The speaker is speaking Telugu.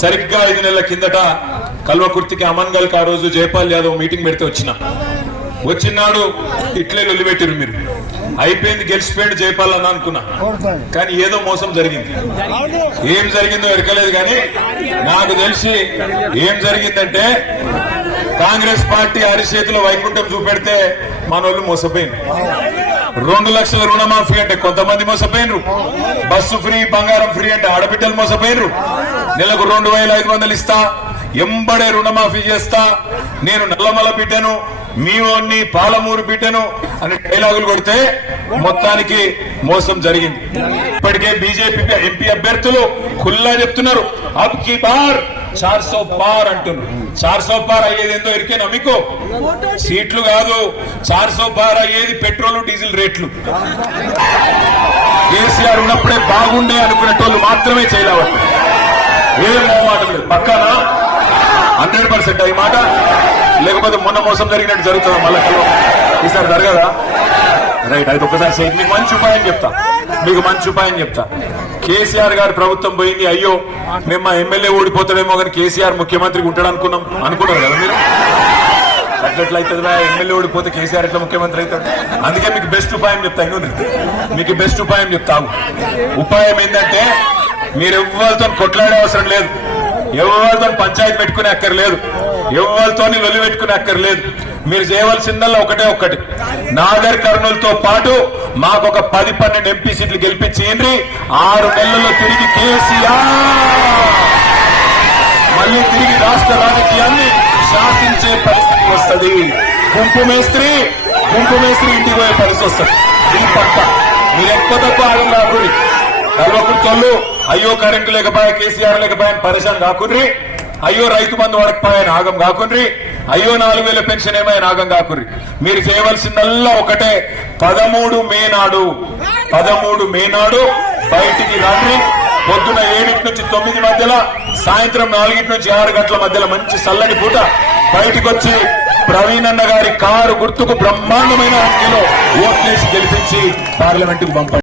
సరిగ్గా 5 నెలల కిందట కల్వకుర్తికి అమన్గల్ ఆ రోజు జైపాల్ యాదవ్ మీటింగ్ పెడితే వచ్చినాడు ఇట్లే లొల్లిపెట్టిరు మీరు. అయిపోయింది, గెలిచిపోయింది జైపాల్ అన్న అనుకున్నా, కానీ ఏదో మోసం జరిగింది. ఏం జరిగిందో ఎరకలేదు, కానీ నాకు తెలిసి ఏం జరిగిందంటే కాంగ్రెస్ పార్టీ అరిచేతిలో వైకుంఠం చూపెడితే మనోళ్ళు మోసపోయింది. 2 లక్షల రుణమాఫీ అంటే కొంతమంది మోసపోయినరు, బస్సు ఫ్రీ, బంగారం ఫ్రీ అంటే ఆడబిడ్డలు మోసపోయినరు, నెలకు 2500 ఇస్తా, ఎంబడే రుణమాఫీ చేస్తా, నేను నల్లమల బిడ్డను, మీ ఓన్ని పాలమూరు బిడ్డను అని డైలాగులు కొడితే మొత్తానికి మోసం జరిగింది. ఇప్పటికే బీజేపీ ఎంపీ అభ్యర్థులు ఖుల్లా చెప్తున్నారు, అబ్ కీ బార్ 400 పార్ అంటున్నారు. 400 పార్ అయ్యేది ఏందో ఎరికేనా మీకు? సీట్లు కాదు, 400 పార్ అయ్యేది పెట్రోల్ డీజిల్ రేట్లు. కేసీఆర్ ఉన్నప్పుడే బాగుండే అనుకునేటోళ్ళు మాత్రమే చేయలేవచ్చు. ఏం మాట లేదు, పక్కన 100% ఈ మాట. లేకపోతే మొన్న మోసం జరిగినట్టు జరుగుతుందా మళ్ళీ? ఈసారి జరగదా? రైట్, అయితే ఒకసారి మీకు మంచి ఉపాయం చెప్తా. కేసీఆర్ గారి ప్రభుత్వం పోయింది, అయ్యో మేము మా ఎమ్మెల్యే ఓడిపోతాడేమో కానీ కేసీఆర్ ముఖ్యమంత్రికి ఉంటాడు అనుకున్నారు కదా మీరు. అట్లెట్లయితుందా? ఎమ్మెల్యే ఓడిపోతే కేసీఆర్ ఎట్లా ముఖ్యమంత్రి అవుతాడు? అందుకే మీకు బెస్ట్ ఉపాయం చెప్తా. మీకు బెస్ట్ ఉపాయం చెప్తావు. ఉపాయం ఏంటంటే మీరు ఎవ్వరితో కొట్లాడే అవసరం లేదు, ఎవరితో పంచాయతీ పెట్టుకునే అక్కర్లేదు, ఎవరితో లొల్లి పెట్టుకునే అక్కర్లేదు. మీరు చేయవలసిందల్లా ఒకటి, నాగర్ కర్నూలుతో పాటు మాకు ఒక 10-12 ఎంపీ సీట్లు గెలిపించేయండి. 6 నెలల్లో తిరిగి కేసీఆర్ మళ్ళీ తిరిగి రాష్ట్ర రాజకీయాన్ని శాసించే పరిస్థితి వస్తుంది. గుంపు మేస్త్రి ఇంటికి పోయే పరిస్థితి వస్తుంది. ఇది పక్క. మీరు ఎక్కువ తక్కువ ఆగం కాకుర్రి. కల్వకుర్తోళ్ళు అయ్యో కరెంటు లేకపోయా, కేసీఆర్ లేకపోయాని పరిశాన్ కాకుర్రి, అయ్యో రైతు బంధు వడకపోయాని ఆగం కాకుర్రి, అయ్యో 4000 పెన్షన్ ఏమైనా ఆగం కాకుర్రి. మీరు చేయవలసిందల్లా ఒకటే, 13 మే నాడు బయటికి రండి. పొద్దున 7 నుంచి 9 మధ్యలో, సాయంత్రం 4 నుంచి 6 గంటల మధ్యలో మంచి చల్లని పూట బయటికి వచ్చి ప్రవీణ్ అన్న గారి కారు గుర్తుకు బ్రహ్మాండమైన సంఖ్యలో ఓట్లేసి గెలిపించి పార్లమెంటుకు పంపండి.